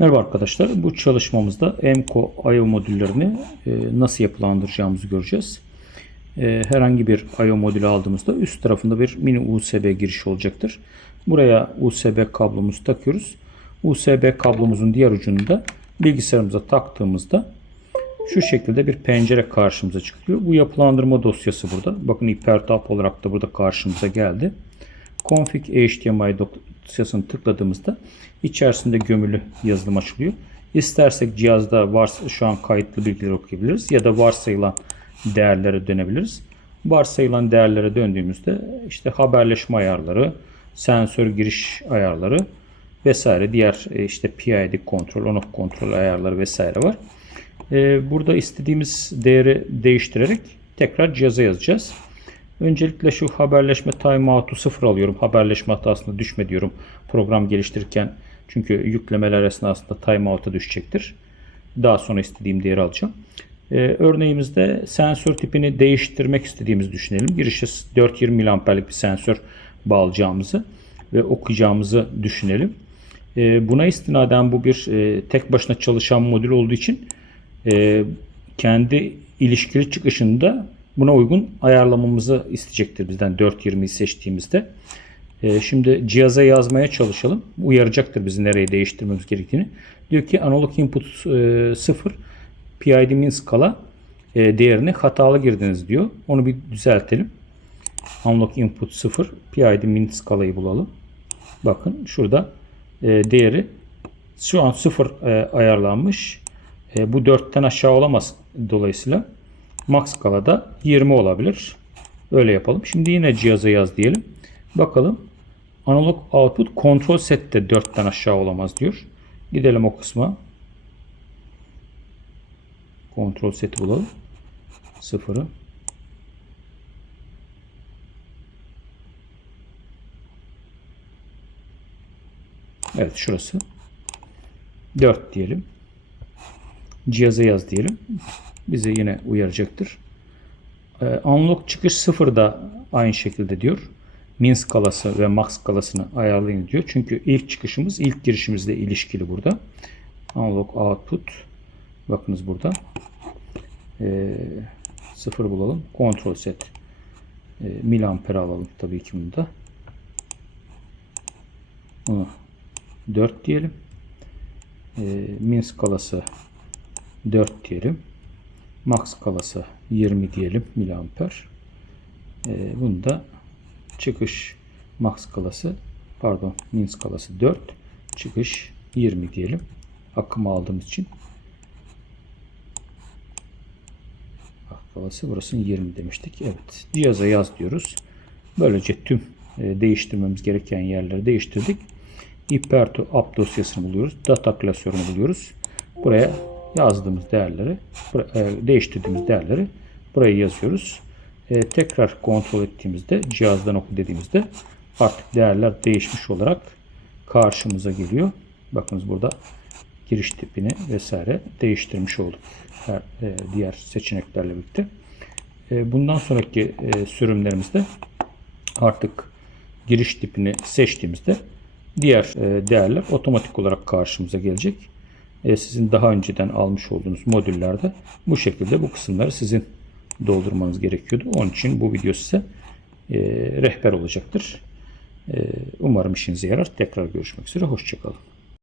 Merhaba arkadaşlar. Bu çalışmamızda EMCO I/O modüllerini nasıl yapılandıracağımızı göreceğiz. Herhangi bir I/O modülü aldığımızda üst tarafında bir mini USB girişi olacaktır. Buraya USB kablomuzu takıyoruz. USB kablomuzun diğer ucunu da bilgisayarımıza taktığımızda şu şekilde bir pencere karşımıza çıkıyor. Bu yapılandırma dosyası burada. Bakın hypertab olarak da burada karşımıza geldi. Config HDMI dosyasını tıkladığımızda içerisinde gömülü yazılım açılıyor. İstersek cihazda varsa şu an kayıtlı bilgileri okuyabiliriz ya da varsayılan değerlere dönebiliriz. Varsayılan değerlere döndüğümüzde işte haberleşme ayarları, sensör giriş ayarları vesaire diğer işte PID kontrol, on-off kontrol ayarları vesaire var. Burada istediğimiz değeri değiştirerek tekrar cihaza yazacağız. Öncelikle şu haberleşme timeout'u 0 alıyorum. Haberleşme hatasına düşme diyorum program geliştirirken. Çünkü yüklemeler esnasında timeout'a düşecektir. Daha sonra istediğim değeri alacağım. Örneğimizde sensör tipini değiştirmek istediğimizi düşünelim. Girişe 420 mAh'lik bir sensör bağlayacağımızı ve okuyacağımızı düşünelim. Buna istinaden bu bir tek başına çalışan modül olduğu için kendi ilişkili çıkışında buna uygun ayarlamamızı isteyecektir bizden 420'yi seçtiğimizde. Şimdi cihaza yazmaya çalışalım. Uyaracaktır bizi nereye değiştirmemiz gerektiğini. Diyor ki analog input 0 PID min skala değerini hatalı girdiniz diyor. Onu bir düzeltelim. Analog input 0 PID min skalayı bulalım. Bakın şurada değeri şu an 0 ayarlanmış. Bu 4'ten aşağı olamaz. Dolayısıyla max skalada 20 olabilir. Öyle yapalım. Şimdi yine cihaza yaz diyelim. Bakalım. Analog output kontrol sette 4'ten aşağı olamaz diyor. Gidelim o kısma. Kontrol seti bulalım. 0'ı. Evet şurası. 4 diyelim. Cihaza yaz diyelim. Bize yine uyaracaktır. Analog çıkış 0 da aynı şekilde diyor. Min skalası ve max skalasını ayarlayın diyor. Çünkü ilk çıkışımız ilk girişimizle ilişkili burada. Analog output. Bakınız burada. 0 bulalım. Kontrol set. Miliamper alalım tabii ki bunda. Bunu 4 diyelim. Min skalası 4 diyelim. Max skalası 20 diyelim miliamper. Bunu da çıkış max skalası min skalası 4, çıkış 20 diyelim. Akımı aldığımız için. Skalası burasının 20 demiştik. Evet. Cihaza yaz diyoruz. Böylece tüm değiştirmemiz gereken yerleri değiştirdik. Hyper to up dosyasını buluyoruz. Data klasörünü buluyoruz. Buraya yazdığımız değerleri, değiştirdiğimiz değerleri buraya yazıyoruz. Tekrar kontrol ettiğimizde, cihazdan oku dediğimizde artık değerler değişmiş olarak karşımıza geliyor. Bakınız burada giriş tipini vesaire değiştirmiş olduk. Diğer seçeneklerle birlikte. Bundan sonraki sürümlerimizde artık giriş tipini seçtiğimizde diğer değerler otomatik olarak karşımıza gelecek. Sizin daha önceden almış olduğunuz modüllerde bu şekilde bu kısımları sizin doldurmanız gerekiyordu. Onun için bu video size rehber olacaktır. Umarım işinize yarar. Tekrar görüşmek üzere. Hoşça kalın.